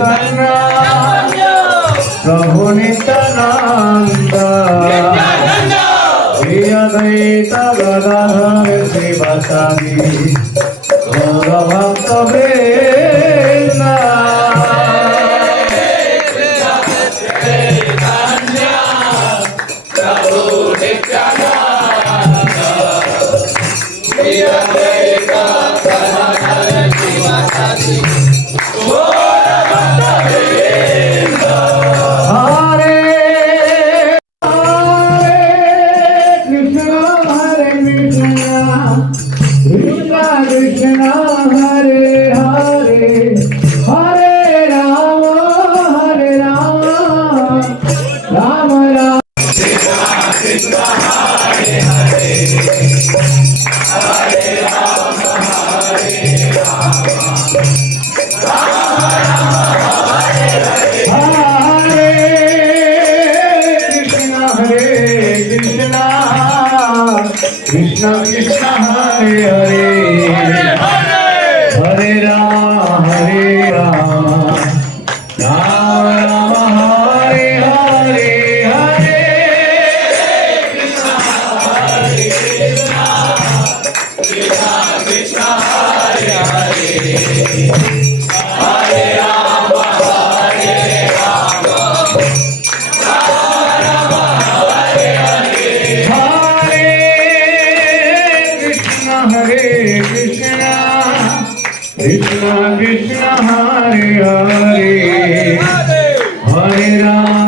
चैतन्य प्रभु नित्यानंद श्री अद्वैत गदाधर श्रीवासादि गौर भक्त वृंद। Krishna Krishna Hare Hare Hare Rama Hare Rama Rama Rama Hare Hare Hare Krishna Hare Krishna Krishna Krishna Hare Hare Hare Rama Hare Rama Rama Rama Hare Hare Hare Krishna Krishna Krishna Hare Hare Hare Rama